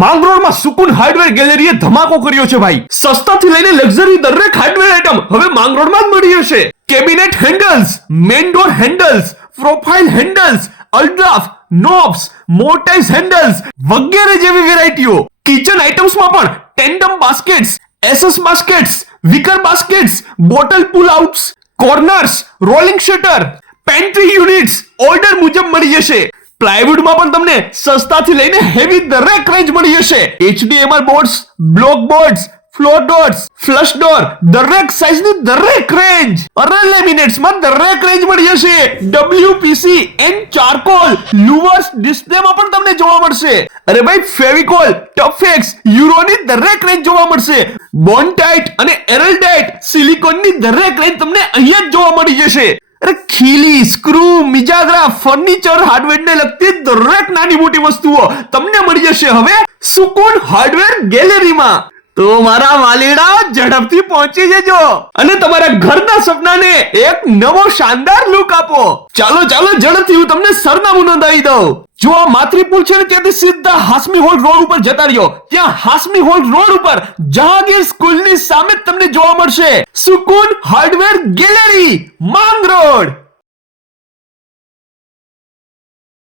માંગરોળમાં સુકૂન hardware ગેલેરીએ ધમાકો કર્યો છે ભાઈ. સસ્તાથી લઈને લક્ઝરી દરેક હાર્ડવેર આઇટમ હવે માંગરોળમાં જ મળી જશે. Cabinet handles, main door handles, profile handles, અલ્ટ્રાફ, નોબ્સ, મોર્ટાઇઝ હેન્ડલ્સ વગેરે જેવી વેરાયટીઓ. કિચન આઇટમ્સમાં પણ tandem baskets, SS baskets, wicker baskets, bottle pull outs, corners, rolling shutter, pantry units order મુજબ મળી જશે. પ્લાયવુડમાં પણ તમને સસ્તાથી લઈને હેવી દરેક રેન્જ મળી જશે. HDMI boards, block boards, floor doors, flush door દરેક સાઈઝની દરેક રેન્જ. અરે લેમિનેટ્સમાં દરેક રેન્જ મળી જશે. WPC એન્ડ ચારકોલ, લુવર્સ ડિસ્પ્લેમાં પણ તમને જોવા મળશે. અરે ભાઈ ફેવિકોલ, ટફેક્સ, યુરોની દરેક રેન્જ જોવા મળશે. બોન્ટાઇટ અને એરલટાઇટ સિલિકોનની દરેક રેન્જ તમને અહીંયા જ જોવા મળી જશે. અરે ખીલી, સ્ક્રૂ, મિજાગરા, ફર્નિચર, હાર્ડવેરને લગતી દરેક નાની મોટી વસ્તુઓ તમને મળી જશે હવે સુકૂન હાર્ડવેર ગેલેરીમાં. તો મારા વાલીડા ઝડપથી પહોંચી જજો અને તમારા ઘરના સપનાને એક નવો શાનદાર લુક આપો. ચાલો ઝડપથી હું તમને સરનામું નોંધાવી દઉં. જો આ માતૃપુર છે ને ત્યાંથી સીધા હાસમી હોલ રોડ ઉપર જતા રહ્યો. ત્યાં હાસમી હોલ રોડ ઉપર જહાંગીર સ્કૂલની સામે જ તમને જોવા મળશે સુકૂન હાર્ડવેર ગેલેરી માંગરોળ.